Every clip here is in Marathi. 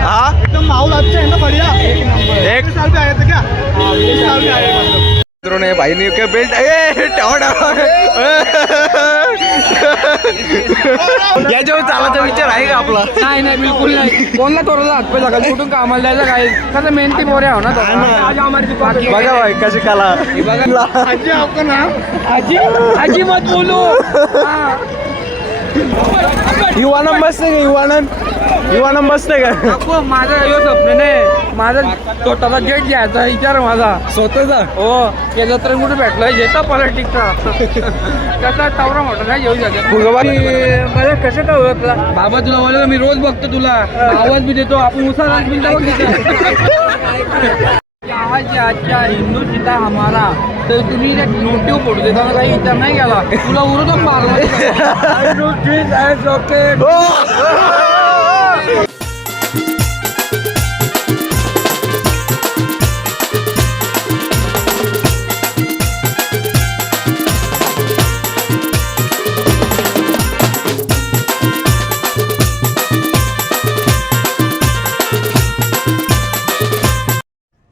हाँ एकदम माहौल अच्छा है ना, बढ़िया एक साल पे आए थे क्या? 20 साल पे आए मित्रों ने भाई ने क्या बेल्ट या जो चालाचा विचार आहे का आपला? नाही नाही बिलकुल नाही. कोणला तोरला हात पाय सकाळी कुठून कामाला जायचं काय कसं मेहनती मोरे आहो ना तो. बघा भाई कशी कला. आजी आपका नाम आजी आजी मत बोलो. युवानं बसते का? युवानं बसते का? माझं यो स्वप्न नाही. माझा स्वतःचा गेट घ्यायचा विचार माझा स्वतःचा. हो केलं तर कुठे भेटलोय घेता पॉलिटिक्सचा. कसा टावरा मोठा नाही घेऊ शकत. मला कसं काय ओळखला बाबा? तुला बोलला मी रोज बघतो तुला आवाज बी देतो. आपण उसाला आवाज आजच्या हिंदू चिता हमारा तर तुम्ही नोटिव फोटो देताना काही विचार नाही केला. तुला उरून मारला.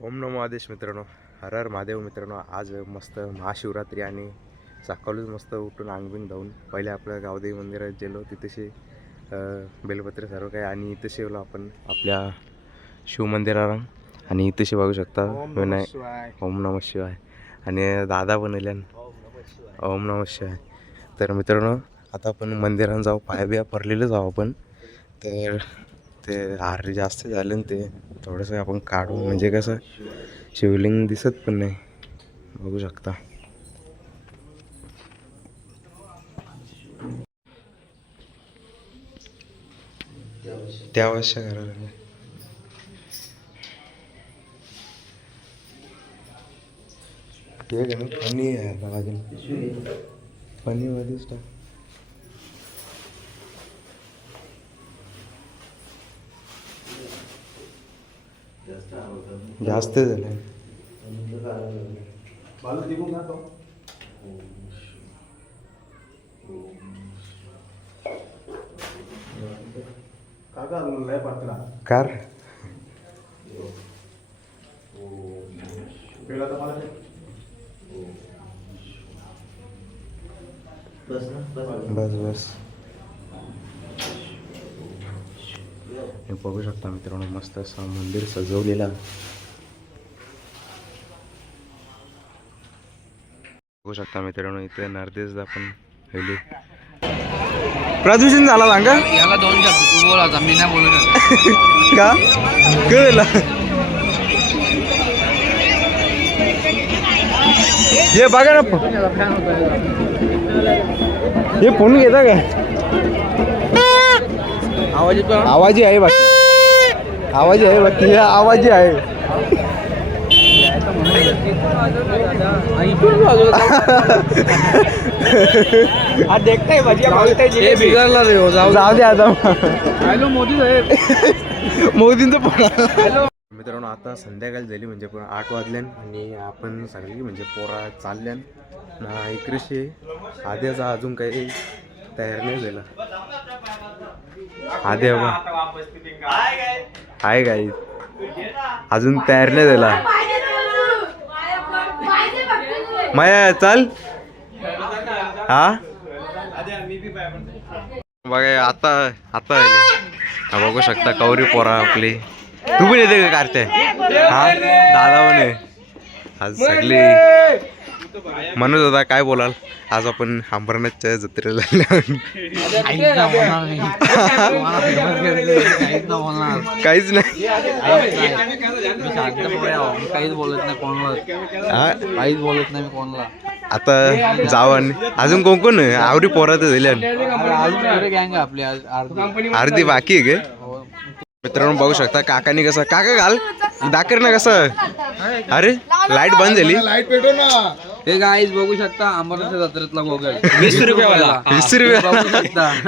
ओम नमो आदेश मित्रांनो, हर हर महादेव मित्रांनो. आज मस्त महाशिवरात्री आणि सकाळीच मस्त उठून अंगबिंग धावून पहिले आपल्या गावदेवी मंदिरात गेलो. तिथेशी बेलपत्र सर्व काही आणि इथेशी गेलो आपण आपल्या शिवमंदिराला. आणि इथेशी बघू शकता विनायक ओम नमः शिवाय आणि दादा बनल्यान ओम नमः शिवाय. तर मित्रांनो आता आपण मंदिरात जाऊ, पाया बिया पडलेलं जाऊ आपण. तर ते हार जास्त झाले ना, ते थोडंसं आपण काढू म्हणजे कसं शिवलिंग दिसत पण नाही. बघू शकता त्या अवश्य करायला ठीक आहे ना. पनी आहे पनीमध्येच टाक. जास्त झालं कार बस बस. हे बघू शकता मित्रांनो मस्त असं मंदिर सजवलेलं. बघू शकता मित्रांनो इथे नर्देश आपण पहिली प्रदूषण झाला सांगा याला 2 शब्द तू बोलायचा मी नाही बोलू शकत. का कळलं? हे बघा ना हे फोन घेता का? आवाजी आहे बाकी आवाजी आहे बाकी हे आवाजी आहे. बिघडला रे हो. जाऊ दे आता. हॅलो मोदी साहेब. मोदींचं फोन. मित्रांनो आता संध्याकाळ झाली म्हणजे पण 8 वाजल्यान आणि आपण सगळी म्हणजे पोरा चालल्यान ना इकडे आद्याचा अजून काही तयार नाही झाला. आद्या आहे काय अजून तयार नाही झाला. माया चाल. हा बघा आता आता बघू शकता कवरी पोरा आपली. तू पण येते का कारते? हा दादा पण आहे आज. सगळी म्हणत होता काय बोलाल आज आपण अंबरनाथच्या जत्रेला. काहीच नाही काहीच बोलत नाही कोणाला. काहीच बोलत नाही मी कोणाला. आता जाऊ आणि अजून कोण कोण आवडी पोरा तर झाली गँग आपली अर्धी बाकी आहे का? मित्रांनो बघू शकता काकानी कसं काका घाल दाखर ना कसं. अरे लाईट बंद झाली. लाईट पेटो ना. हे गाईज बघू शकता अमरनाथ जत्रेतला गोगल 20 रुपयाला. 20 रुपये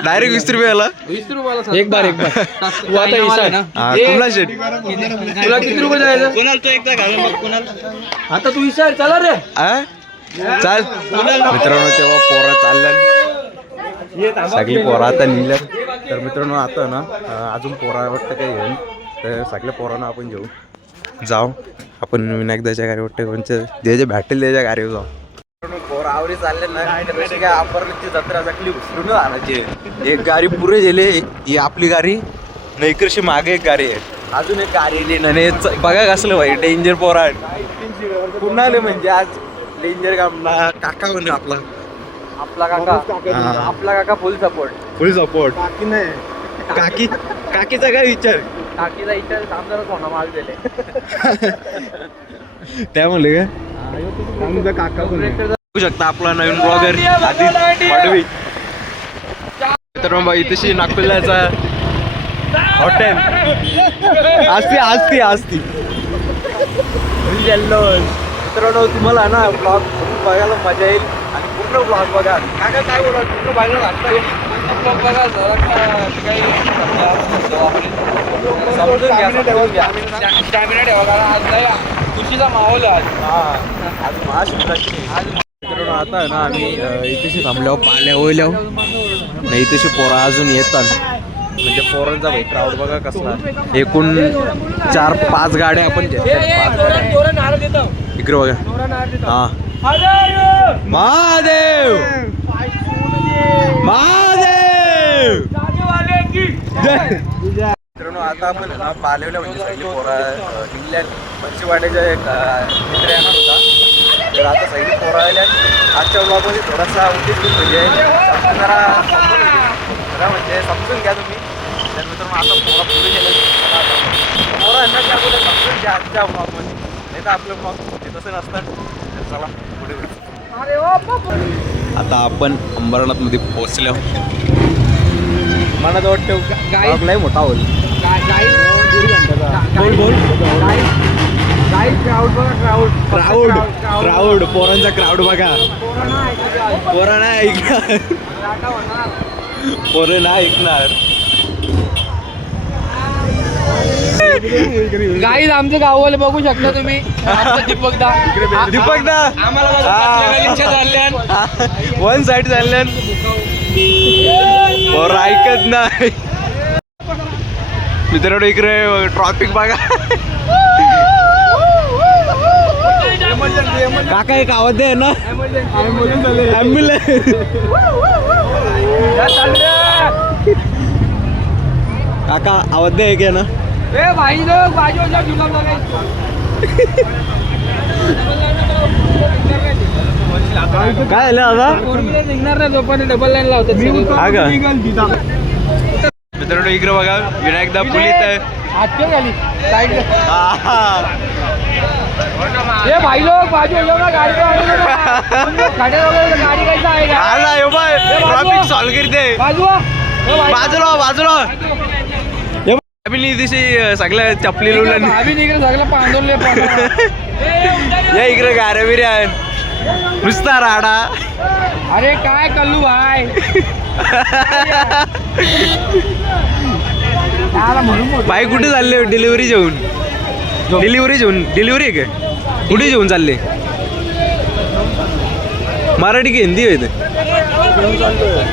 डायरेक्ट 20 रुपयाला. 20 रुपयाला एक बार कुमला शेट तुला किती रुपये द्यायचं? कोणाला तो एकदा घालून बघ कोणाला. आता तू विचार चला रे. चाल मित्रांनो तेव्हा पोरा चालल्या सगळी पोरा आता निघल्या. तर मित्रांनो आता ना अजून पोरा वाटतं काही येईल तर सगळ्या पोरांना आपण घेऊ जाऊ आपण विनायकदाच्या गाडी वाटतं कोणचं जे जे भेटेल त्याच्या गाडीवर जाऊ. पोरा आवडी चालले ना तशी काय अपरची जत्रा जकली उचलून आणायची. एक गाडी पुरे गेले ही आपली गाडी नैकरशी मागे एक गाडी आहे अजून एक गाडी येईल आणि बघा कसलं भाई डेंजर पोरा पुन्हा आले म्हणजे आज डेंजर कामला काका म्हणे आपला आपला काका फुल सपोर्ट काकी नाही काकीचा काय विचार काकीचा इच्छा सामना कोणा माल दिले त्या म्हणले का काका बघू शकता आपला नवीन ब्लॉगर आदित्य पाडवी. तर मग इथेशी नागपूरलाचा हॉटेल असती मित्रांनो तुम्हाला ना ब्लॉग बघायला मजा येईल आणि पूर्ण ब्लॉग बघा काका काय बोला पूर्ण बघायला लागतं बघा जरा काही स्टॅमिना ठेवा आज नाही खुशीचा माहोल आहे आज महाशिवरात्री मित्रांनो आता आहे ना आम्ही इथेशी थांबल्यावर पाल्या ओयल्यावर नाही इथेशी पोरा अजून येतात म्हणजे पोरांचा भाई क्राऊड बघा कसला एकूण 4-5 गाड्या आपण घेतल्या इकडे बघा हा महादेव मित्रांनो आता आपण ना पालवल्या म्हणजे सगळी पोरा निघल्या पंचवाड्याच्या एक मित्र येणार होता तर आता सगळी पोरा आल्या आजच्या ब्लॉगमध्ये थोडासा उद्देश म्हणजे म्हणजे समजून घ्या तुम्ही तर मित्रांनो आता पोरा पुढे गेले पोरा यांना त्या अगोदर समजून घ्या आजच्या ब्लॉगमध्ये नाही तर आपलं ब्लॉग तसं नसतं तर चला पुढे आता आपण अंबरनाथमध्ये पोहोचलो मला तर वाटतं ब्लॉग लय मोठा होईल क्राऊड पोरांचा क्राऊड बघा पोरा नाही ऐकणार पोरं नाही ऐकणार गाईज आमचं गाववाले बघू शकता तुम्ही दीपकदा आम्हाला वन साईड चालल्यान पोरं ऐकत नाही मित्रांनो इकडे ट्रॉफिक बघा काका एक आवाज दे ना ॲम्ब्युलन्स काका आवाज दे एक ना भाई लोग बाजू जुलाब काय झालं आता निघणार नाही जोपर्यंत डबल लाईन लावतात मित्रांनो इकडे बघा विनायकदा पुलित आहे खाली साइड ये भाई लोग बाजू हो ना गाड़ी खड़े हो गए गाड़ी कैसा आएगा ट्रॉफिक सॉल्व करते बाजूला दिवशी सगळ्या चपली लुलं अभी निघलं सगळं पांदोरले या इकडे गाऱ्या बिर्या नुसता राडा अरे काय कल्लू भाई बाई कुठे चालले डिलिव्हरी जेवून डिलिव्हरी आहे का कुठे जेवून चालले मराठी की हिंदी आहे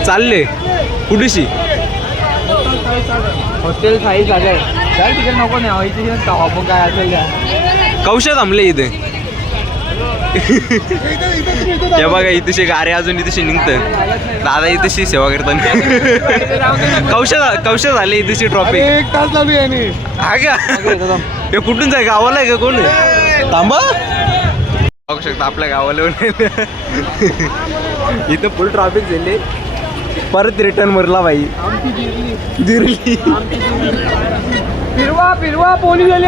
चालले कुठेशी हॉस्टेल साई जागा आहे काय तिकडे नको नाही इथे आपण काय असेल कौशा थांबले इथे हे बघा इथेशी गाडी अजून इथेशी निघतं दादा इथेशी सेवा करतात कौशा झाले इथेशी ट्रॉफिक 1 तास चालू आहे हा का हे कुठून जाय गावाला आहे का कोण थांबा बघू शकता आपल्या गावाला इथं फुल ट्रॉफिक झाले परत रिटर्न मरला बाई जिरली फिरवा पोलीस आले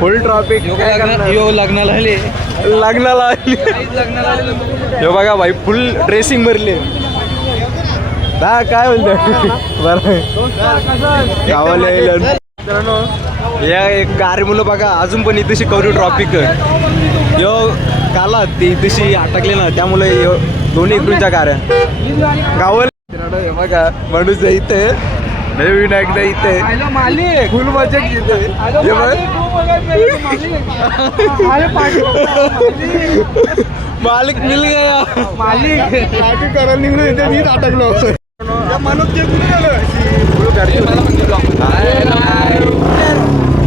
फुल ट्रॉफिक लग्नाला हे बघा भाई फुल ड्रेसिंग भरले काय बोलतो बरं गावाला मित्रांनो या एक गाडी मुलं बघा अजून पण इथेशी करू ट्रॉफिक यो काला ते इथेशी अटकले ना त्यामुळे दोन्ही इकडूनच्या गाड्या गावाला हे बघा माणूस इथे नवीन एकदा इथे फुल मजा घेते मालिक मिल गया. मालिक नाटक करायला निघलो इथे मीच अटकलो.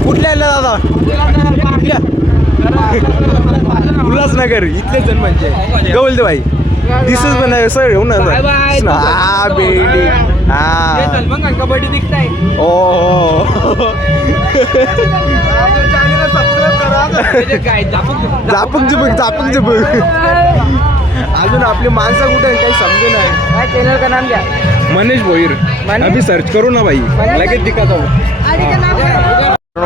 कुठल्या दादा उल्हासनगर इथलेच जण म्हणजे गवलते भाई दिसच पण आहे सर येऊ ना हा बेडी हा सलमान खान कबड्डी दिखताय. ओ काय झापक झुपक अजून आपली माणसं कुठे आहे काही समजे नाही. काय चॅनल का नाम क्या? मनीष भोईर अभी सर्च करू ना भाई लगेच दिखाता हूँ.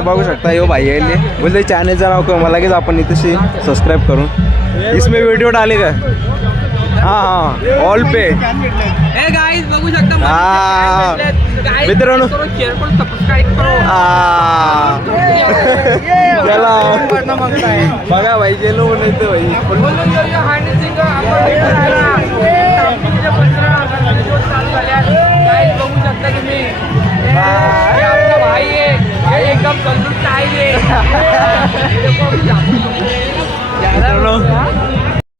बघू शकता यो भाई यायले बोलते चॅनलचं नाव का लगेच आपण इथे सबस्क्राईब करून इसमें वीडियो डालेगा. हाँ ऑल पे हे गाईज बघू शकता मित्रांनो सबस्क्राईब करो. चला बघा भाई गेलो म्हणायचं भाई बघू शकता तुम्ही आपला भाई आहे एकदम संतुष्ट आहे.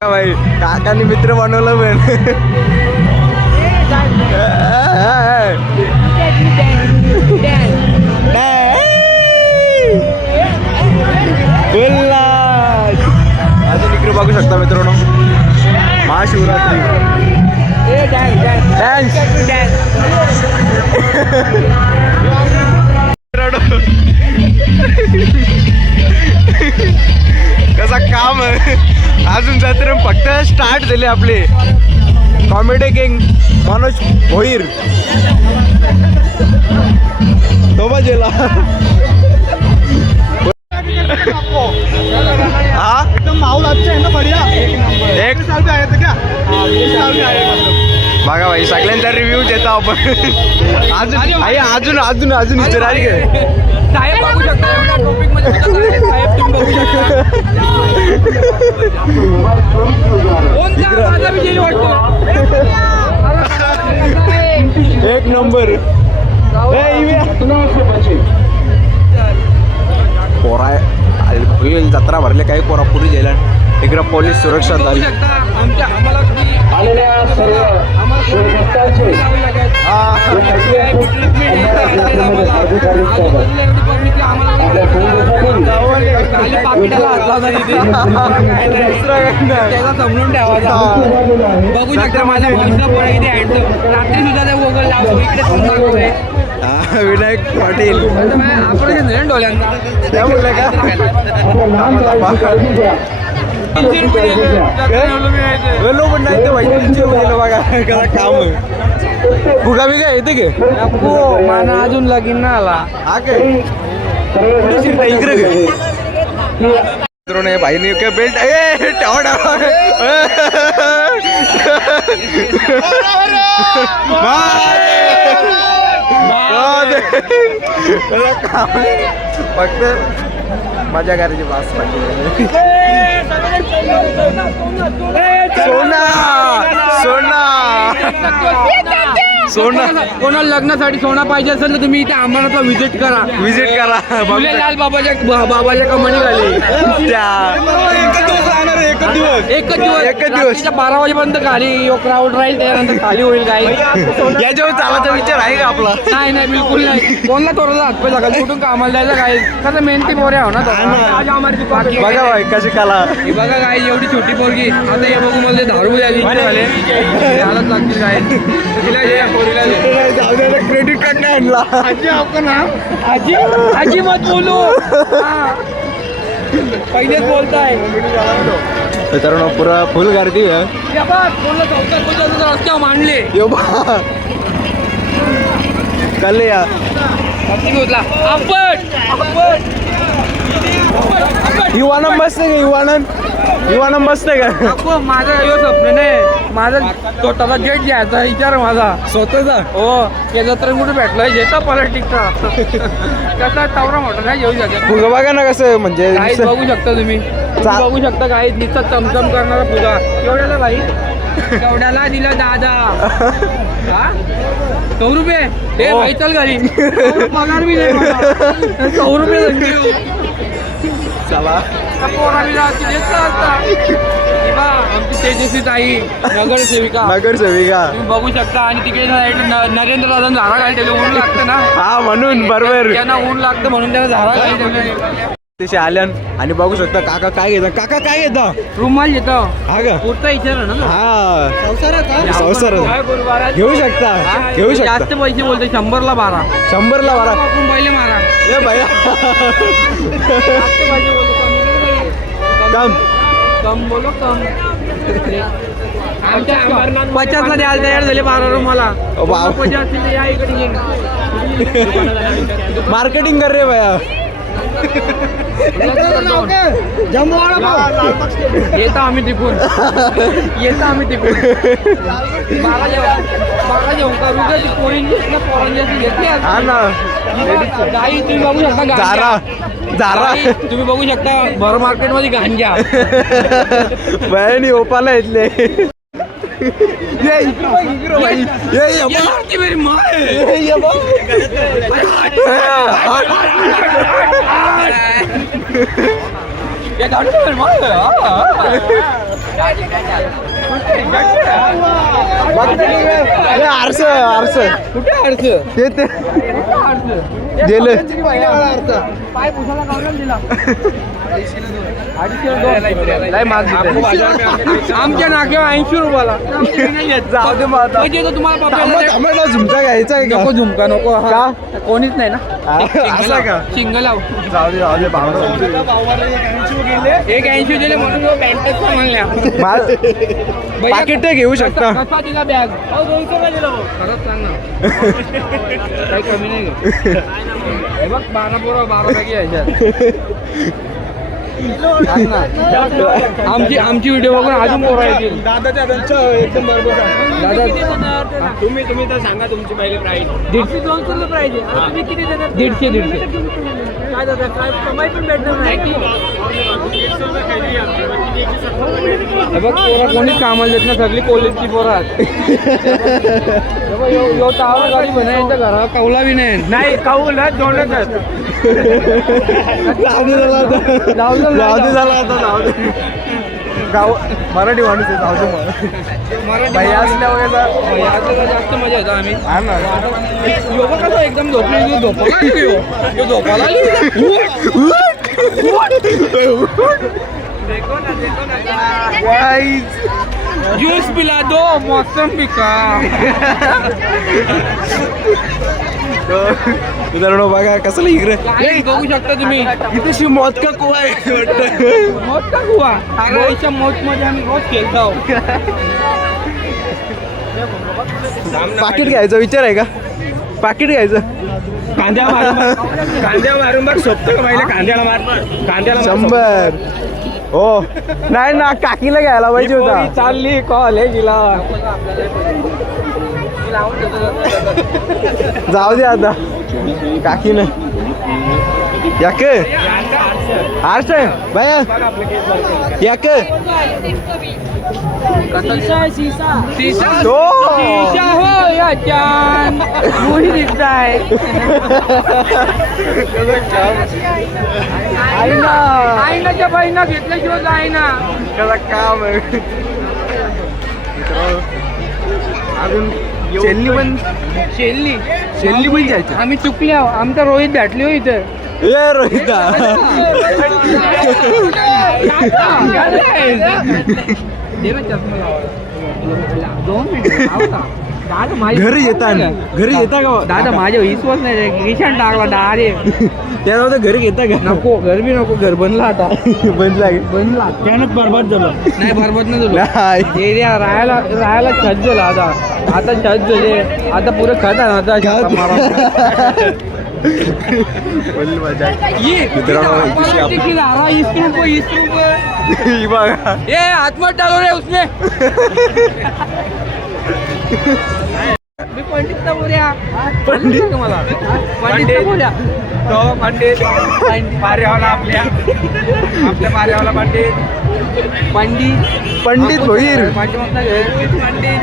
भाई काकाने मित्र बनवलं पण अजून इकडे बघू शकता मित्रांनो महाशिवरात्री डान्स कसा काम अजून जत्रे फक्त स्टार्ट झाले आपले कॉमेडी किंग मनोज भोईर तो बजेला हाँ एकदम माहौल अच्छा है ना बढ़िया. एक साल पे आए थे क्या? बघा भाई सगळ्यांचा रिव्ह्यू देतो आपण. अजून विचार आहे का साहेब बघू शकता एवढ्या टॉपिक मध्ये साहेब तुम्ही बघू शकता. कोणता माझा विजय वाटतो एक नंबर पोरा जत्रा भरले काही पोरा पुरी गेल्या इकडे पोलीस सुरक्षा झाली. समजून ठेवायचा. बघू शकता माझ्या रात्री सुद्धा ते गोगल लावतो इकडे विनायक पाटील आपण डोल्यांना त्यामुळे का गेलो पण नाही ते भाई बघा कसा काम फुगा बिगा येते गे माना अजून लगीन ना आला हा काय इकडे मित्रांनो भाईने काय बेल्ट फक्त माझ्या घराची बास पाहिजे. सोना सोना सोना कोणाला लग्नासाठी सोना पाहिजे असेल तर तुम्ही इथे अंबरनाथला व्हिजिट करा. झुलेलाल बाबाच्या कमानी झाली एकच दिवस 12 वाजेपर्यंत खाली क्राऊड राहील त्यानंतर खाली होईल. काही याच्यावर चालायचा विचार आहे का आपला? नाही बिलकुल नाही. कोणला तोरला हातपाय लागला कुठून कामाला जायचं काय कसं मेहनती पोरे आहो ना. बघा भाई कशी काला हे बघा काय एवढी छोटी पोरगी आता हे बघू मला दारू झाली हालत लागतील काय क्रेडिट कार्ड नाही आणला. आजी मत बोलू पहिलेच बोलताय. मित्रांनो पुरा फुल गर्दी आहे. रस्त्यावर मांडले कल या युवानंद बसते का युवानंद बसते का? माझं हे स्वप्न नाही माझा स्वतःचा जेट घ्यायचा विचार माझा स्वतःचा. हो या जत्रेत कुठे भेटलोय जेता पॉलिटिक्सचा कसा टावरा मोठा नाही येऊ शकत. फुगा बघा ना कसं म्हणजे काहीच बघू शकता तुम्ही बघू शकता काही नुसतं चमचम करणारा फुगा केवढ्याला भाई केवढ्याला दिलं दादा हा 100 रुपये हे भाई चल घरी पगार बी नाही 100 रुपये चला आमची तेजस्वी ताई नगरसेविका नगरसेविका तुम्ही बघू शकता. आणि तिकडे नरेंद्र दादा झाडा खाली ठेवले, ऊन लागतं ना, हा म्हणून बरोबर त्यांना ऊन लागतं म्हणून त्यांना झाडा खाली ठेवले. तसे आल्यान आणि बघू शकता काका काय घेता. काका काय घेता. रुमाल घेतो हा का पुरता विचार ना. हा संसार घेऊ शकता घेऊ शकता. जास्त पैसे बोलते 100ला 12. 100ला बारा आपण पहिले मारा. ए भैया जास्त पैसे बोलतो कम कम बोलो कम. 50ला द्यायला तयार झाले 12 रुमाला. वाव. 50 या इकडे मार्केटिंग कर रे भैया. येतो आम्ही तिकून बारा जेवण करू का ती पोरांची अशी घेतली हा ना गाई तुम्ही बघू शकता. जारा जारा गाई तुम्ही बघू शकता भर मार्केट मध्ये गांजा. बयानी ओपाला येतले. ये इकडं बघ, इकडं बघ. ये ती मेरी माँ है. ये बघ. ये गाड़ी तो मेरी माँ है. ये आरस कुठे अडच ते गेलं. पाय पुसायला गावला दिला. आमच्या नाक्यावर 80 रुपयाला. जाऊ दे मग आता. म्हणजे तो तुम्हाला पप्पाला झुमका घ्यायचा आहे नको का. झुमका नको. का? कोणीच नाही ना. असं का. शिंग लाव. जाऊ दे एक 80 दिले म्हणून पॅन्टच म्हणल्या. पाकिट घेऊ शकता. कसा दिला बॅग. खरंच सांग ना. काही कमी नाही का? हे बघ 12 पोरं 12 बॅगी यायच्यात. आमची व्हिडिओ बघून अजून पोरं येतील. दादाच्या एकदम बरोबर. दादा तुम्ही तर सांगा तुमची पहिले प्राईस. 150 प्राईज आहे. किती देणार. 150 काय दादा काय कमाई पण भेटणार नाही. बघ पोरं कोणीच कामाला देत ना, सगळी कॉलेजची पोरं आहेत. यो टावर गाडी बनायच्या घराला कौला बी नाही काऊल दोनच जाऊ दे झाला आता. गाव मराठी माणूस आहे. जाऊ दे मराठी भैया असल्यावर जास्त मजा येतो आम्ही. हा ना योगा कसं एकदम झोपली झोपाला ज्यूस पिला दो मौसम पिका. मित्रांनो बघा कसं इकडे बघू शकता तुम्ही. इथे मौत का कुवा आहे मौत का हुआ. आगाईच्या मौत मध्ये आम्ही रोज खेळतो. पाकिट घ्यायचा विचार आहे का. पाकिट घ्यायचं. कांद्या मारून बघ सोपतं का पाहिलं. कांद्याला 100. हो नाही ना काकीला घ्यायला पाहिजे होता. चालली कॉलेजला. जाऊ दे आता काकीनं. याक आर्स बाया याक तो शीशा हो या चान मुही दिसताय. आईनाच्या बाईना घेतल्याशिवाय आहे ना. त्याला काम आहे. अजून शेल्ली पण शेल्ली पण जायचं. आम्ही चुकले आहो. आमचा रोहित भेटले हो इथं. ए रोहिता घरी येता का दादा माझ्या विश्वास नाही. किशान टाकला डायरेक्ट. त्यानंतर घरी येता का. नको घर बी नको. घर बनला आता. बनला त्यानंच बरबाद झालं. नाही बरबाद नाही झालं. एरिया राहायला छत झाला आता छत झाले. आता पुरे खत आहे आता ये हाथ मत डालो रे उसने. मी पंडित बोल्या. पंडित मला पंडित बोल्या. तो पंडित पारेवाला आपल्या पारेवाला पंडित भोईर पाठीमागचा घर पंडित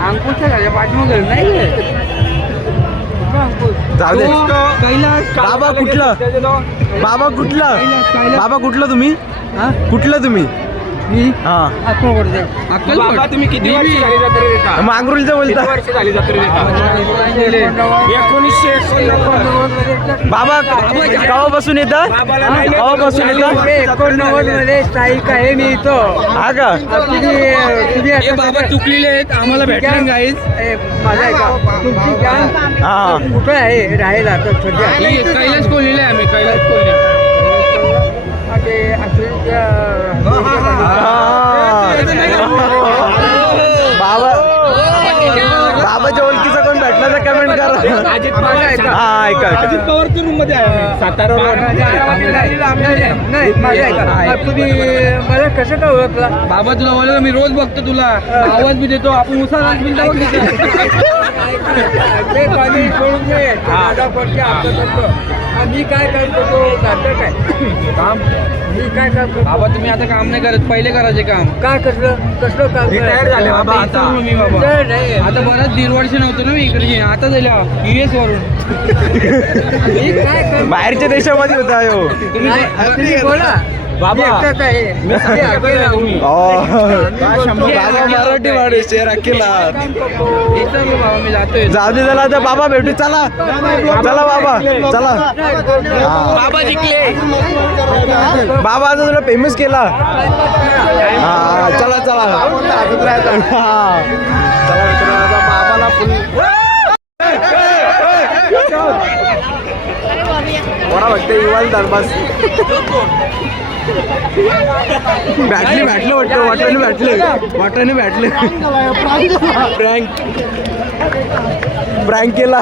अंकुशच्या घराच्या पाठीमाग घर नाही अंकुश. जाऊ दे. कैलास बाबा कुठलं बाबा कुठलं कैलास बाबा कुठलं तुम्ही हा कुठलं तुम्ही मी हा अक्कलकोट बाबा तुम्ही किती वर्ष झाली जत्रे देता मांगरुलचं बोलता किती वर्ष झाली जत्रे देता 1989 बाबा केव्हापासून येतं केव्हापासून येतं 89 मध्ये स्थायिक आहे मी इथं. हा का हे बाबा चुकलेले आहेत आम्हाला भेटणार गाईज. माझा आहे का तुमची गॅंग हा कुठं आहे राहायला आता सध्या? कैलास कोल्हेले आम्ही कैलास कोल्हे बाबा बाबाच्या ओळखीचा कोण भेटला तर कमेंट करा. अजित पवार आहे का? हा ऐका अजित पवारच्या रूम मध्ये आहे सातारा नाही माझा आहे का तुम्ही मला कसं काय ओळखला? बाबा तुला बोलला मी रोज बघतो तुला आवाज बी देतो आपण उसाला मी काय करतो तो जातं काय काम मी काय करतो? बाबा तुम्ही आता काम नाही करत पहिले करायचे काम. काय कसलं काम रिटायर झाले बाबा आता. मी बाबा आता बराच 1.5 वर्ष नव्हतं ना मी इकडे आता झाल्या US वरून मी काय करतो? बाहेरच्या देशामध्ये होता हो. तुम्ही बोला बाबा बाबा मराठी माणूस आहे राखीला. बाबा मी जातोय. जाऊ दे चला आता बाबा भेटू चला चला बाबा चला. बाबा जिंकले. बाबा आता तुला फेमस केला. हा चला चला हा. चला मित्रांनो, आता बाबाला बरा वाटतं इवाल दरबास बॅटली भेटलं वाटतं वाटाने भेटले प्रँक केला.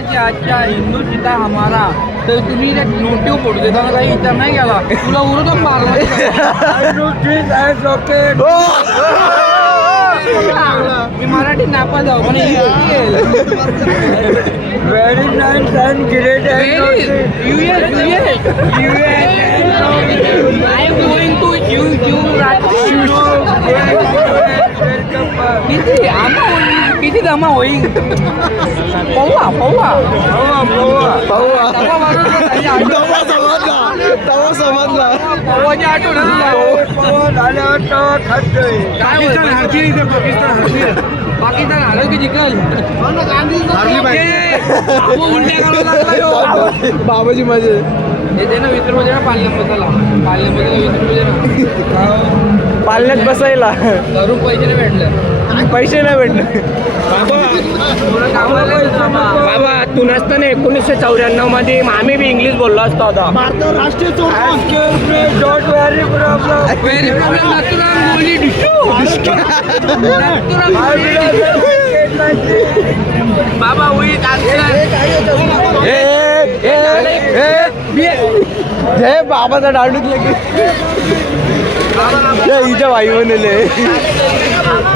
अच्छा हिंदू सीता हमारा तर तुम्ही नोटिव फोटो देताना काही विचार नाही केला तुला उरतो मारला. मी मराठी नापास जाऊ पण very nice and great I am going to किती जमा होईल पौवा तवा समजला पाकिस्तान हरव की जिंकल बाबाजी माझे हे दे ना 20 रुपये ना पालण्यात बसायला पालण्यामध्ये 20 रुपये ना पालण्यात बसायला घरून पैसे नाही भेटले पैसे नाही भेटले. बाबा तू नसताना 1994 मध्ये आम्ही बी इंग्लिश बोललो असतो आता. व्हेरी प्रॉब्लेम नाथुराम बोली बाबा होई हे बाबाचा डाळूच लगे हिच्या भाई बनले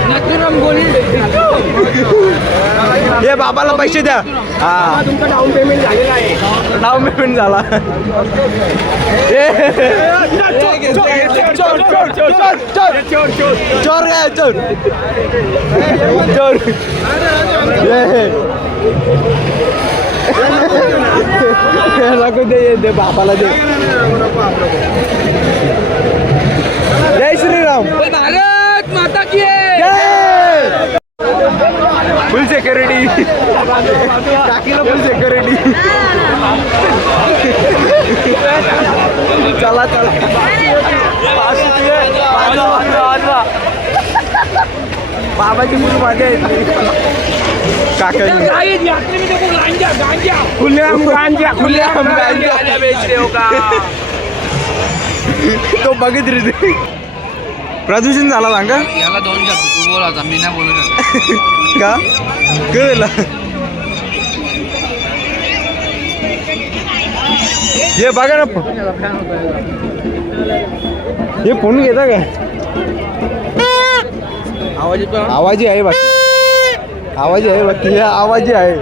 नाथुराम बोली हे बाबाला पैसे द्या. हा तुमचा डाऊन पेमेंट झालेला आहे. डाऊन पेमेंट झाला. चोर काय चोर नको दे बाबाला दे. जय श्रीराम. भारत माता की फुल सिक्युरिटी टाकीला फुल सिक्युरिटी. चला चला बाबाची मुलं माझ्या आहेत काका तो बघित रे प्रदूषण झाला सांगा याला 2 शब्द तू बोलायचा मी नाही बोलू का कळलं. हे बघा ना हे फोन घेता का आवाज येतो आवाजी आहे बाकी आवाजी आहे बाकी हे आवाजी आहे.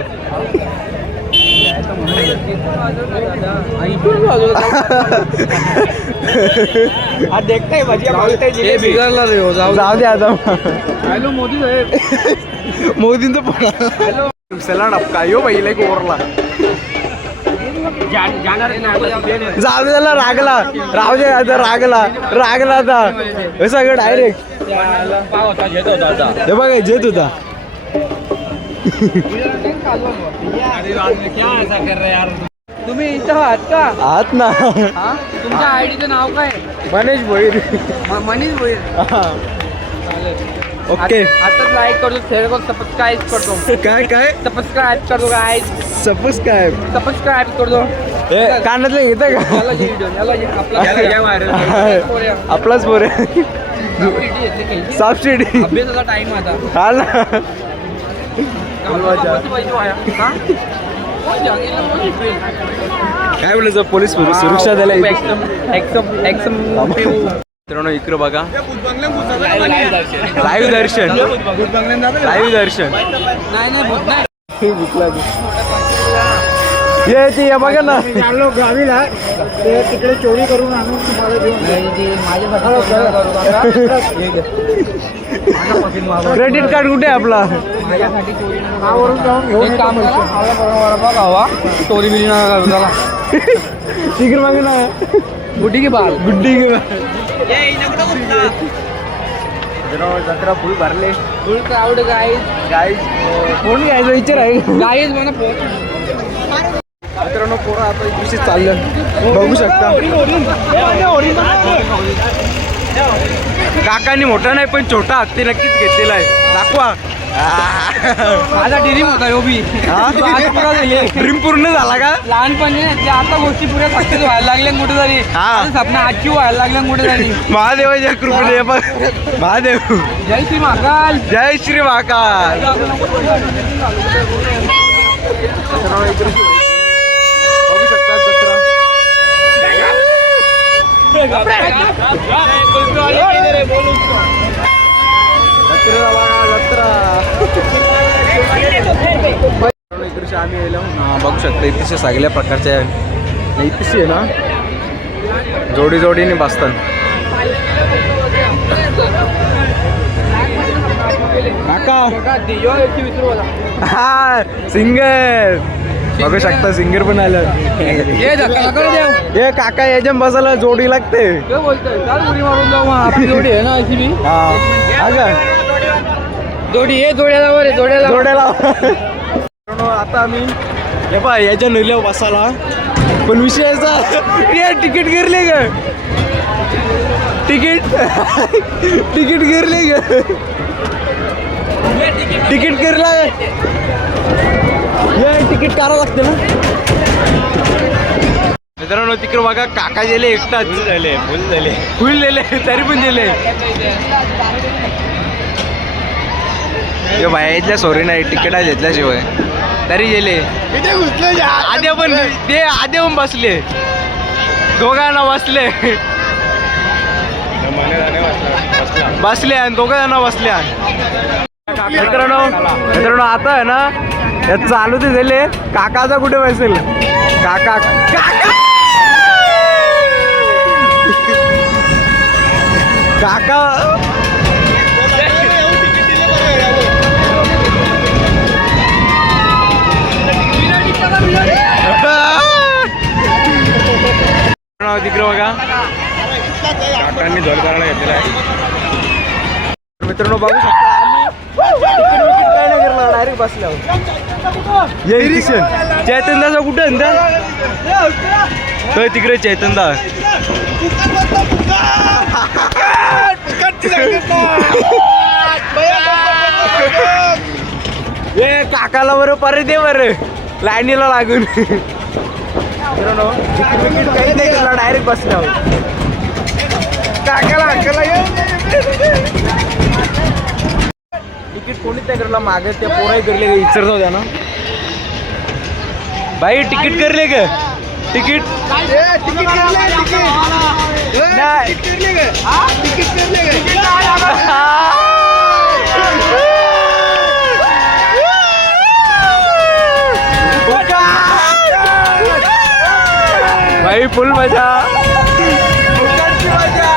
देखताय भजिया हे बिघडला रे हो, जाऊ जाऊ दे आता हॅलो मोदी साहेब. मोदींचं पण चला डबका यो बाईला एक ओरला जाणार जाऊ दे त्याला रागला राहू दे आता रागला आता हे सगळं डायरेक्ट पाव होता घेत होता आता. हे बघा जेत होता तुम्ही इथं आहात का? आहात ना हा तुमच्या आयडीचं नाव काय? मनीष भोईर मनीष भोईर. ओके आताच लाईक करतो, शेअर करतो, सबस्क्राईब करतो. काय सबस्क्राईब करतो काय? सपोज काय सबस्क्राईब करतो. हे कानातलं घेतं का याला जे व्हिडिओ याला जे आपला आपलाच पोर सबसिडी अभ्यासाचा टाइम आता. हा ना काय बोलायचं पोलीस सुरक्षा द्यायला मित्रांनो इकडं बघा लाईव्ह दर्शन नाही नाही भूत नाही. ये ती ये बघा ना गावीला तिकडे चोरी करून आणून तुम्हाला क्रेडिट कार्ड कुठे आहे आपला एक काम करा हवा स्टोरी बिली नका करू त्याला. तिकडे मागे ना गुड्डी की बाल गुड्डी जत्रा फुल भरले फुल क्राऊड गाईज कोण घ्यायचा विचार आहे गाईज म्हणा मित्रांनो पोरं आता दिवशी चाललं बघू शकता काकांनी मोठा नाही पण छोटा हत्ती नक्कीच घेतलेला आहे दाखवा माझा ड्रीम होता यो बी ड्रीम पूर्ण झाला का लहानपणी ते आता गोष्टी पुऱ्या सक्सेस व्हायला लागल्या कुठेतरी. हा. स्वप्न आजची व्हायला लागल्या कुठेतरी. महादेवाच्या कृपेने बघ महादेव जय श्री महाकाल. जय श्री महाकाल बघू शकता जत्रा इकडचे आम्ही येलो बघू शकता इथे सगळ्या प्रकारच्या इथे आहे ना जोडीने बसतात काका हा सिंगर बघू शकता सिंगर पण आलं हे धक्का नका रे देव. हे काका याच्या बसायला जोडी लागते काय बोलतोय? चाल उडी मारून जाऊ मग. आपली जोडी आहे ना अशी बी. हा का जोडी हे जोड्याला वर आहे, जोड्याला जोड्याला आता आम्ही हे पा याच्या निर्ल्यावर बसायला पण विषय असा तिकीट गिरले ग तिकीट गिरले ग तिकीट गिरला तिकीट काढावं लागते ना मित्रांनो तिकडे बघा काका गेले एकटाच फुल झाले तरी पण दिले बाहेरच्या सोरी नाही तिकीट घेतल्याशिवाय तरी गेले आधी पण बसले दोघांना बसले आणि दोघं जण बसल्या मित्रांनो आता आहे ना यात चालू ते झाले काकाचा कुठे बसेल काका तिकडे बघा काकांनी झोल करायला घेतलेला आहे मित्रांनो बघू शकता काय नाही करला डायरेक्ट बसल्यावर ये चैतनदाचा कुठे तर तिकडे चैतनदा ये काकाला बरं परत दे बरं लाईनीला लागून काही नाही केला डायरेक्ट बसल्यावर काकाला तिकीट कोणीच नाही करला मागे त्या पोराही करले का इचर जाऊ द्या ना भाई तिकीट करले ग तिकीट फुल मजा फुकटची मजा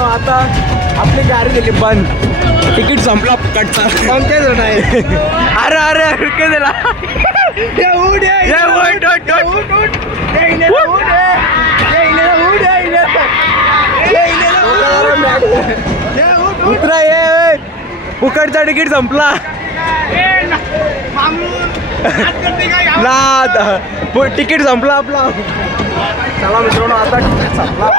आता आपली गाडी गेली बंद तिकीट संपला फुकटचा पंकज नाही अरे अरे अडके दिला उतरा ये फुकटचा तिकीट संपला ना तिकीट संपला आपला चला मित्रांनो आता तिकीट संपला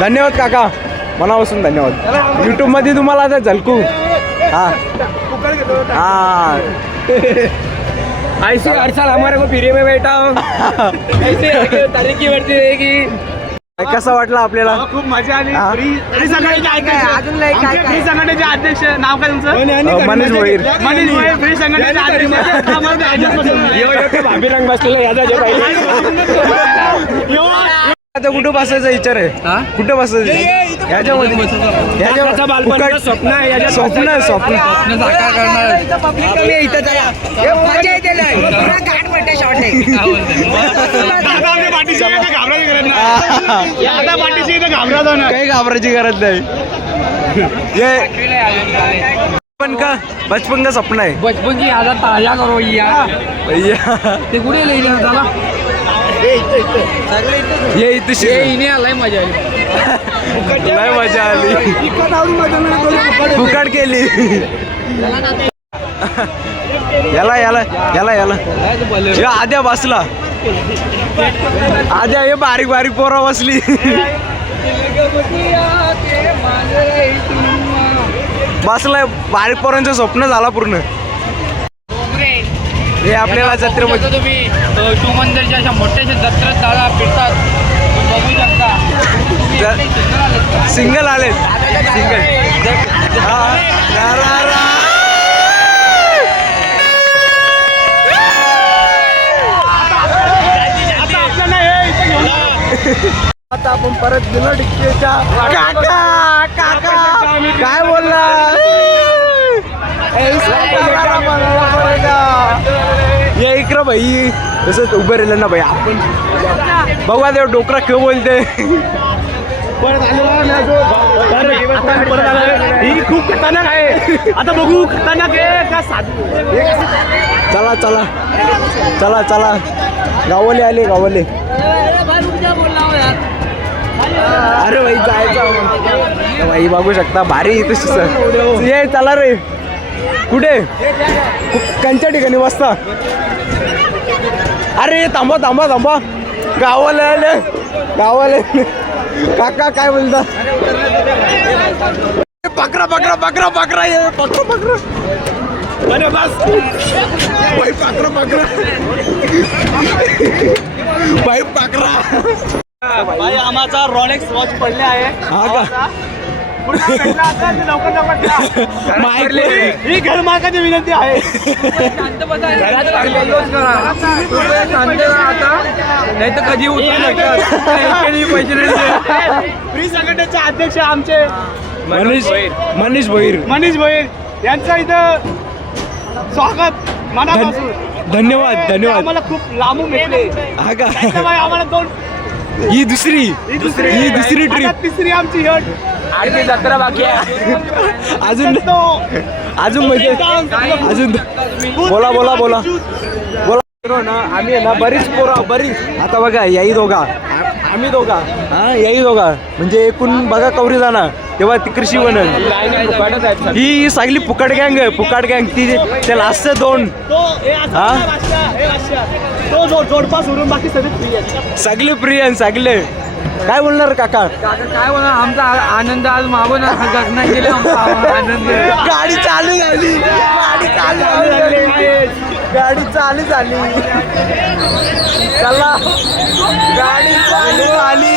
धन्यवाद काका मनापासून धन्यवाद यूट्यूब मध्ये तुम्हाला आता झलकू हाँ हाँ ऐसे हर साल हमारे को फ्री में बैठा ऐसे तारीखी बढ़ती रहेगी. कसं वाटलं आपल्याला खूप मजा आली हा? फ्री संघटनेचे अध्यक्ष नाव काय तुमचं मनीष भोईर मनीष भोईर फ्री संघटनेचे अध्यक्ष आम्हाला आजपासून भाभी रंग बसलेला याचा जे आता कुठं बसायचा विचार आहे कुठं बसायचं ह्याच्यामध्ये बालपणाचं स्वप्न आहे याच्या स्वप्न स्वप्न साकार करणार काही घाबरायची गरज नाही बचपन का बचपन का सपना है बचपन की यादा ताजा करो भैया ते कुठे लिहिले त्याला ये इथं ते इने आलाय मजा आली लय मजा आली फुकट केली याला याला याला याला या आद्या बसला आद्या हे बारीक बारीक पोरा बसली बसलाय बारीक पोरांचं स्वप्न झाला पूर्ण हे आपल्याला जत्रेमध्ये तुम्ही शिवमंदिरच्या अशा मोठ्याशा जत्रेत जाळा फिरतात बघू शकता सिंगल आले सिंगल आता आपण परत गेलो डिक्कीच्या काका काका काय बोलला ये इकडं भाई तसंच उभं राहिलं ना भाई आपण बघा ते डोकरा खेळ बोलते ही खूप खतरनाक आहे आता बघू खतरनाक आहे का चला चला चला चला गावाले आले गावाले अरे भाई जायचं भाई बघू शकता भारी तशी ये चला रे कुठे कंच्या ठिकाणी बसता अरे थांबा थांबा थांबा गावाला आले गावाला काका काय बोलता पकरा पकरा पकरा पकरा ये पकरा पकरा अरे बस भाई पकरा पकरा भाई पकरा भाई आमचा रॉलेक्स वॉच पडले आहे हा का ही घर मागाची विनंती आहे नाही तर कधी फ्री संघटनेचे अध्यक्ष आमचे मनीष भोईर मनीष भोईर यांचं इथं स्वागत मनापासून धन्यवाद धन्यवाद आम्हाला खूप लांबून भेटले हा का त्याच्यामुळे आम्हाला दोन ही दुसरी ट्रिप आता तिसरी आमची हट आणखी जत्रा बाकी आहे अजून अजून म्हणजे अजून बोला बोला बोला बोला ना आम्ही आहे ना बरीच पोरा बरीच आता बघा याही दोघा आम्ही दोघा हा याही दोघा म्हणजे एकूण बघा कवरी जाणार तेव्हा ती कृषी बनल ही सगळी फुकट गँग ती त्याला असतं दोन हा तो जोडपा सोडून बाकी सगळे फ्री आहेत सगळे प्रिय सगळे काय बोलणार काका काय बोला आमचा आनंद आज मागून गगना गेले आनंद गाडी चालू झाली गाडी चालू झाली चला गाडी चालू झाली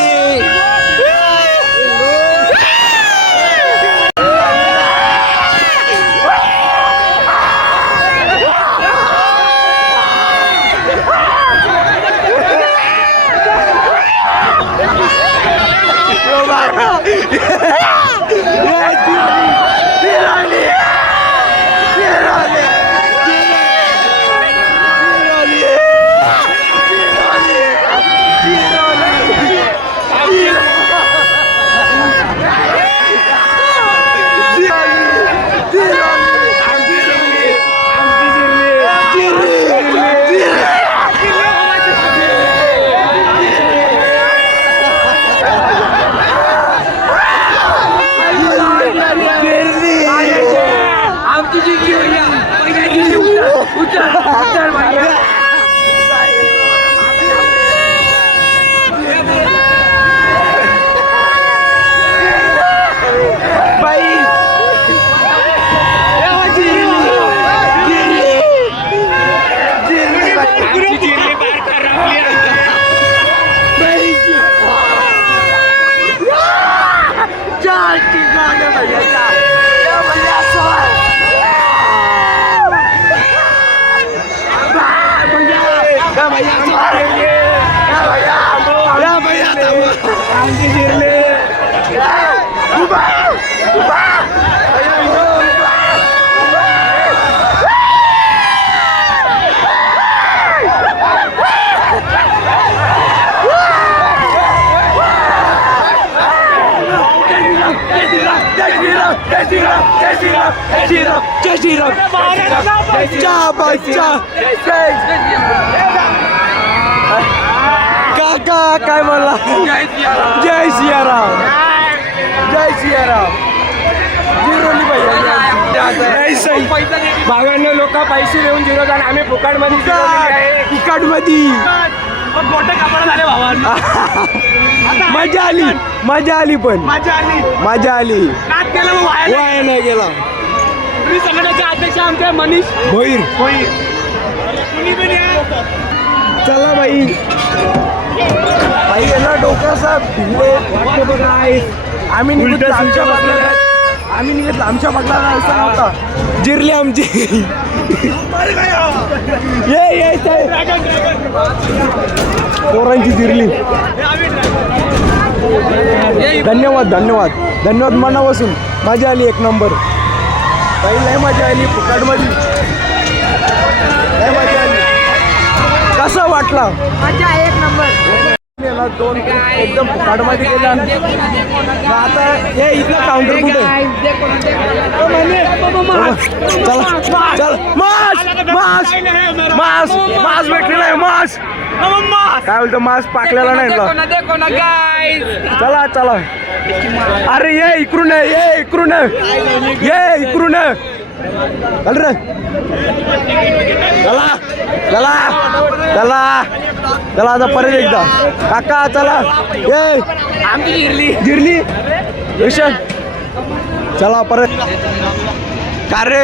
आमची जिरली. काका काय म्हणला जय सियाराम जय सियाराम जिरोली भावांना लोक पैसे देऊन जिरो आणि आम्ही फुकाटमध्ये तिकट मध्ये गोटे कापड झाले भावा. मजा आली पण मजा आली नाक केलं मग वाया. वाया नाही गेला तुम्ही संघटनेचे अध्यक्ष आमचे मनीष भोईर तुम्ही पण या. चला बाई याला डोकं साहेब भिंगले बघा आहे. आम्ही निघत आमच्या पगला असं नव्हता जिरली आमची ये पोरांची जिरली. धन्यवाद मनापासून मजा आली एक नंबर. लय मजा आली फुकाटमध्ये लय मजा आली. कसं वाटला मजा एक नंबर. दोन एकदम फुकाटमध्ये गेला. आता हे इथलं काउंटर कुठे चल मास भेटलेला आहे. मास काय बोलतो मास पाकलेला नाही चला अरे ये इकडून चल रे चला आता परत एकदा काका चला ये आमची जिरली विषय चला परत का रे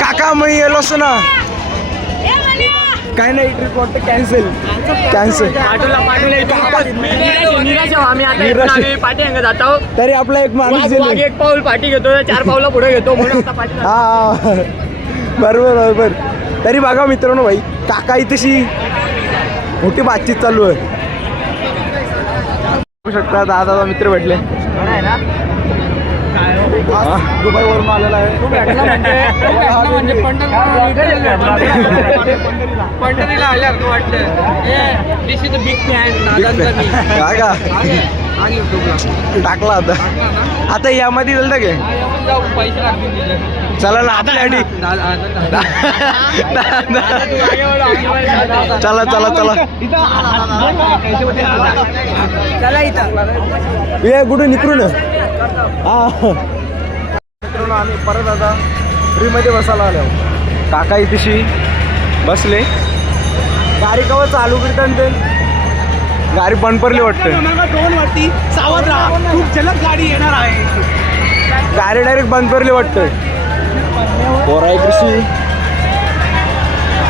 काका मी येलोच ना काय नाही ट्रिप वाटतं कॅन्सल पाठी अंग जातो तरी आपला एक माणूस एक पाऊल पाठी घेतो 4 पावलं पुढे घेतो म्हणून हा बरोबर तरी बघा मित्रांनो भाई काका इथेशी मोठी बातचीत चालू आहे. बघू शकता दादा मित्र भेटले दुबई वरून आलेला आहे. पंढरीला आल्यावर वाटलं दिस इज अ बिग फॅन टाकला आता यामध्ये झालं की पैसे लागतील चला ना आपल्यासाठी चला ये कुठून इकडून आम्ही परत आता फ्रीमध्ये बसायला आलो. काका इथेशी बसले गाडी कवर चालू करतात ते गाडी बंद पडली वाटते. 2 वरती सावध राहा खूप जलद गाडी येणार आहे. गाडी डायरेक्ट बंद पडली वाटते. पोराय कृषी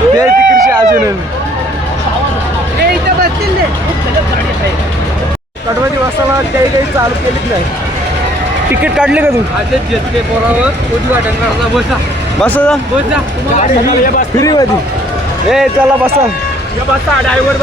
ते ती कृषी अजून कटवाची बसायला काही चालू केलीच नाही. तिकीट काढले का तू आजच घेतले पोरावर उद्घाटन बसा फ्री मध्ये ए चला बसा ड्रायव्हर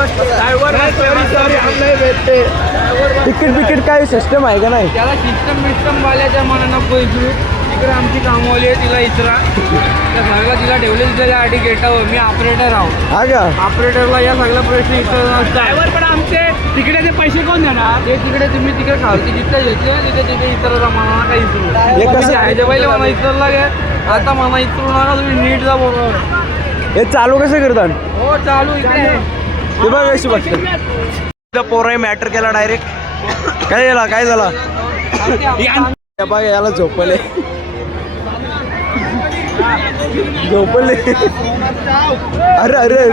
तिकीट काय सिस्टम आहे का नाही त्याला सिस्टम वाल्याच्या मनानं पैसे तिकडे आमची कामवाली आहे तिला इचरा त्या सगळ्या तिला ठेवले तिच्यासाठी गेटावर मी ऑपरेटर आहोत. हा का ऑपरेटरला या सगळ्या प्रश्न इतर ड्रायव्हर पण आमचे तिकडेचे पैसे कोण देणार. ते तिकडे तुम्ही तिकडे खालती जिथे घेतले तिथे इतरला मला काही हे इचरू कसं? ह्याच्या पहिले मला इतरला गे आता मला इतरू नका तुम्ही नीट जा बरोबर. हे चालू कसं करतात हो चालू इकडे ते बघ कशी बघतात पोराही मॅटर केला डायरेक्ट काय झाला बघ याला झोपले अरे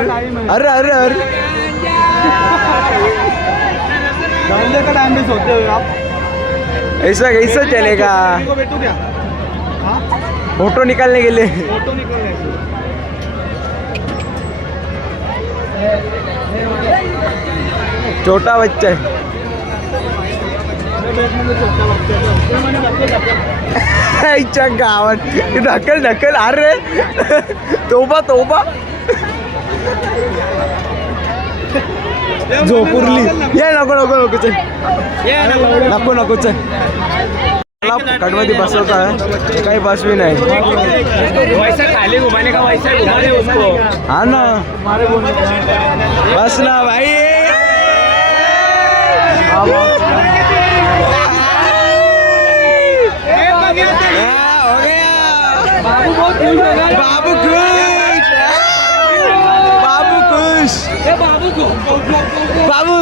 ऐसा कैसा चलेगा. फोटो निकालने गेले छोटा बच्चा है आईच्या गावात ढकल ढकल अरे तोबा तोबा झोपुरली ये नको नको नको चल नको नको चल कडमध्ये बसवता है काही बसवी नाही वैसा खाली घुमाने का वैसा घुमाने उसको. हा ना बस ना भाई बाबू खुश बाबू खुश बाबू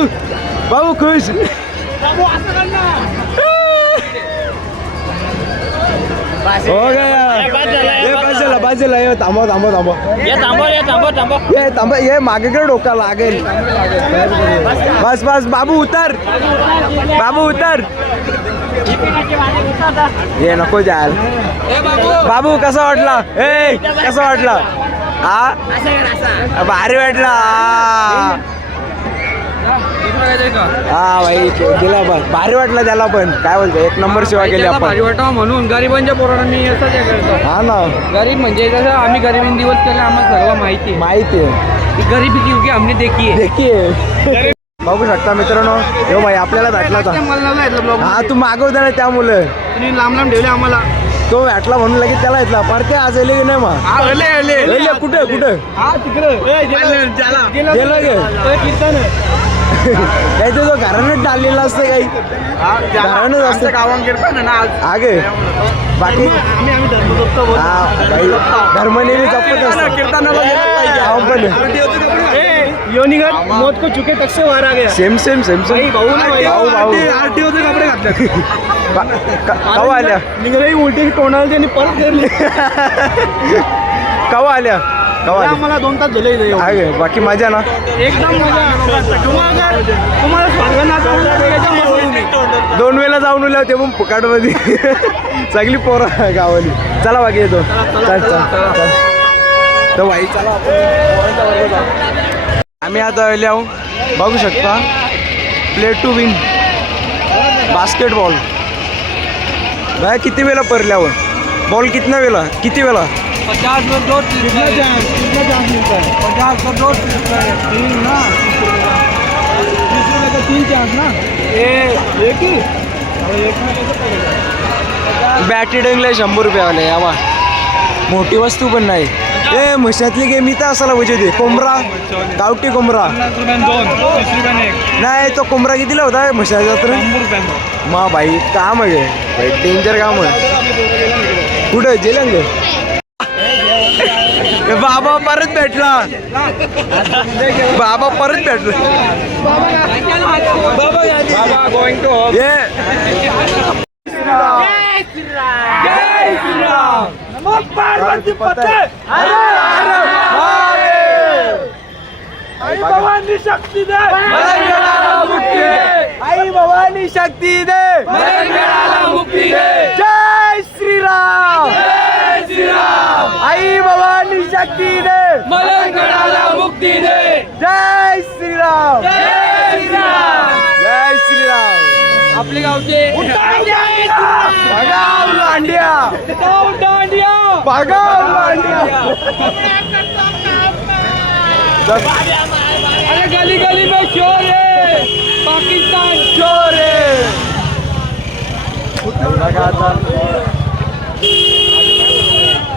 बाबू खुश हो गया ये बाजूला ये थांबव थांबव थांबव ये थांब ये मागेकडे डोका लागेल बस बस बाबू उतर ये नको जायला बाबू कसा वाटला कसा वाटला हा भारी वाटला हा भाई गेला पण भारी वाटला त्याला पण काय बोलतो एक नंबर सेवा केली आपण भारी वाटावं म्हणून गरिबांच्या पोरांना मी असंच हे करतो. हा ना गरीब म्हणजे कसं आम्ही गरिबीन दिवस केले आम्हाला सर्व माहिती माहिती आहे आहे गरीबी की आम्ही देखील देखील बघू शकता मित्रांनो हो भाई आपल्याला भेटला होता हा तू मागवता ना त्या मुलं तुम्ही लांब लांब ठेवले आम्हाला तो भेटला म्हणून लगेच त्याला येतला पर ते आज येले की नाही मग कुठं कुठं गेलं गे काही तो घरानच डाललेला असतं काही घरानच असतं आगे बाकी हा काही धर्मनेहमी जपत असतं मौत को चुके तक से वारा गया सेम भाऊ ना भाई भाऊ आरटीओ चे कपडे घातले कवा आल्या निघाले उलटी तोंडाला त्यांनी परत करली कवा आल्या आम्हाला 2 तास झाले इथे येऊन. आहे बाकी मजा ना एकदम मजा तुम्हाला स्वर्गात तुम्ही 2 वेळा जाऊन उल्या ते पण फुकाट मध्ये सगळी पोरं गावाली चला बाकी येतो चल तर भाई चला आम्ही आता आले आहो बघू शकता प्ले टू विन बास्केटबॉल भाई किती वेळा परल्यावर बॉल कितना वेळा किती वेळा 50 में 2 कितना चांस मिलता है 50 में 2 तीन ना दूसरे का 3 चांस ना एक ही अरे एक में कैसे पड़ेगा बॅटी डंगला 100 रुपयावाले यावा मोठी वस्तू पण नाही ए म्हशातली गेम इथं असायला पाहिजे होती कोंबरा गावठी कोंबरा 50 रुपये 2 30 रुपये 1 नाही तो कोंबरा कितीला होता म्हशाचा तर 100 रुपये मा भाई काम आहे भाई डेंजर काम आहे कुठं जेलंग बाबा परत भेटला बाबा परत भेटला बाबा गोइंग टू होम. ये पार्वती पते आई भवानी शक्ती दे आई भवानी शक्ती दे जय श्रीराम आई भवानी शक्ती दे मुक्ती दे जय श्रीराम जय श्रीराम आपले गावचे भगाव लांडिया दांडिया भगाव लांडिया अरे गली गली में शोर है पाकिस्तान चोर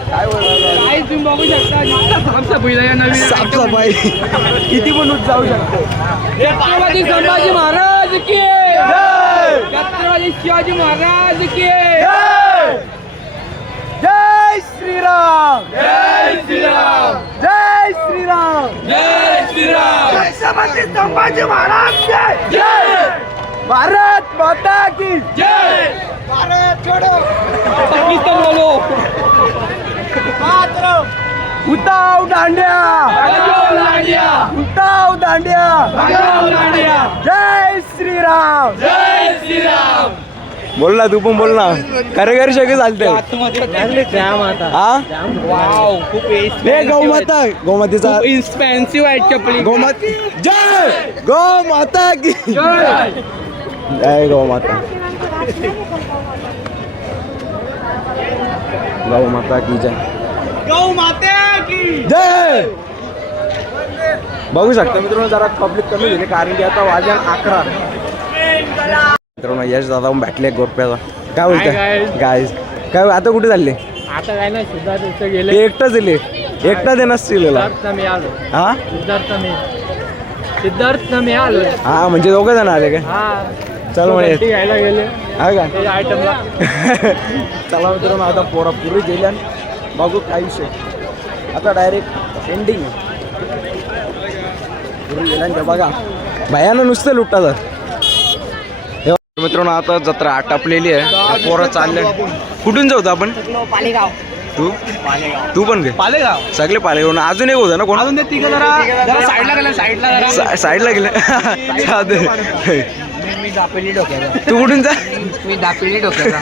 काय बोलणार काय तुम्ही बघू शकता साफसफाईला या नवीन साफसफाई किती पण जाऊ शकतो छत्रपती संभाजी महाराज की जय छत्रपती शिवाजी महाराज की जय श्रीराम जय श्रीराम जय श्रीराम जय श्रीराम छत्रपती संभाजी महाराज जय भारत माता की जय भारत छोड़ो पाकिस्तान बोलो उताव दांड्या भगाव लांडिया उताव दांड्या भगाव लांडिया जय श्रीराम जय श्रीराम बोल ना तू पण बोल ना खरे सगळे चालते हा वाव खूप हे गौमाता गौमातेचा एक्सपेन्सिव्ह आहे चपली गौमात जय गौमाता की जय जय गौमाता गौ माता की जय. गौ माते की जय. बघू शकता मित्रांनो जरा पब्लिक कमी झाली कारण की आता वाजन 11. मित्रांनो यश दादा भेटले गोरप्याचा. काय बोलताय गाईज काय आता कुठे चालले आता काय नाही सिद्धार्थ गेले ते एकटाच दिले एकटा देणार स्त्रीला मी आलो हा सिद्धार्थ मी आलो हा म्हणजे दोघं जण आले काय हा चल म्हणे घ्यायला गेले हा का आयटमला चला मित्रांनो आता पोरा पुरी गेल्या बघू काय विषय आता डायरेक्ट एंडिंग पुरी गेल्या बघा भयानं नुसतं लुटाचं. मित्रांनो आता जत्रा आटापलेली आहे पोरं चालले. कुठून जाऊ आपण पालेगाव. तू पण घे पालेगाव. सगळे पालेगाव अजून एक होतं ना कोण अजून ते तिघं जरा साईडला गेले साईडला गेले मी दापेली डोक्याचा तू कुठून जा मी दापेली डोक्याचा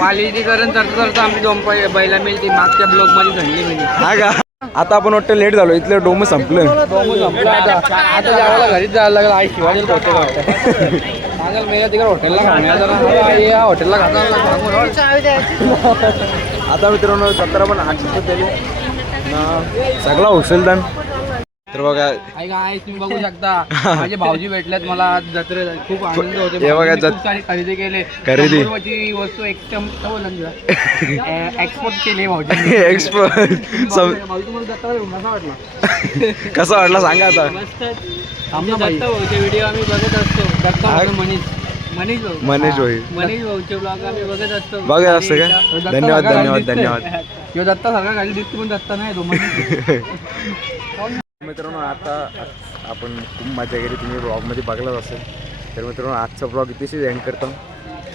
वालिदीकरण करता करता आमची दोन बैला मिळते मागच्या ब्लॉक मध्ये घडली मी हा का आता आपण वाटतं लेट झालो इथलं डोम संपलं. आता जेवायला घरीच जायला लागलं आई शिवाजी हॉटेल माझ्या मेला तिकडे हॉटेलला खाण्या हॉटेलला आता मित्रांनो जत्रा पण 800 दिली सगळा उचलदान तर बघा काय तुम्ही बघू शकता माझे भाऊजी भेटल्यात मला आज जत्रेत खूप आनंद होते. हे बघा, खूप सारी खरेदी केले खरेदी. ची वस्तू एक्सपोर्ट केली भाऊजी. एक्सपर्ट भाऊजी मला जत्रा घेऊन कसा वाटला कसा वाटला सांगा आता. व्हिडिओ आम्ही बघत असतो दत्ता म्हणून मनीष भाऊ मनीष भाई मनीष भाऊचे ब्लॉग आम्ही बघत असतो. बघा असं का धन्यवाद धन्यवाद धन्यवाद. किंवा दत्ता सारखा गाडी दिसते पण दत्ता नाही तो मित्रांनो आता आपण खूप मजा केली तुम्ही ब्लॉगमध्ये बघलाच असेल तर मित्रांनो आजचा ब्लॉग इथेच एंड करतो.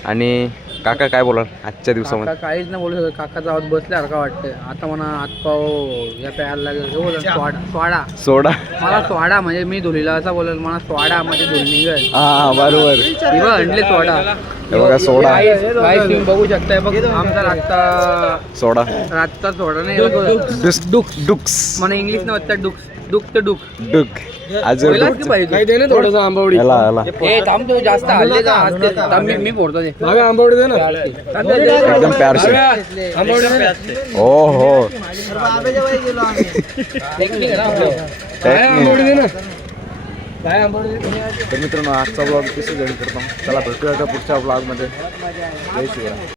आणि काका काय बोलाल आजच्या दिवसामध्ये. काका काहीच नाही बोलू शकत. काकाचा आवाज बसल्यासारखा वाटतंय. आता म्हणा हातपाव या प्यायला लागेल स्वाडा सोडा मला स्वाडा म्हणजे मी धुलीला असा बोलेल मला स्वाडा म्हणजे धुल निघेल. हा बरोबर किंवा आणले सोडा हे बघा सोडा तुम्ही बघू शकताय बघ आमचा रातचा सोडा नाही डुक्स मला इंग्लिश न वाटतं डुक तर डुक डुक अजून थोडंसं आंबवडी याला थांब तू जास्त हल्ले का मी फोडतो ते आंबवडी दे ना एकदम प्यार से ओ हो बाबेच्या वय गेलो आम्ही. तर मित्रांनो आजचा ब्लॉग तसं जॉईन करतो. चला भेटूया आता पुढच्या ब्लॉगमध्ये. जय शिवराय.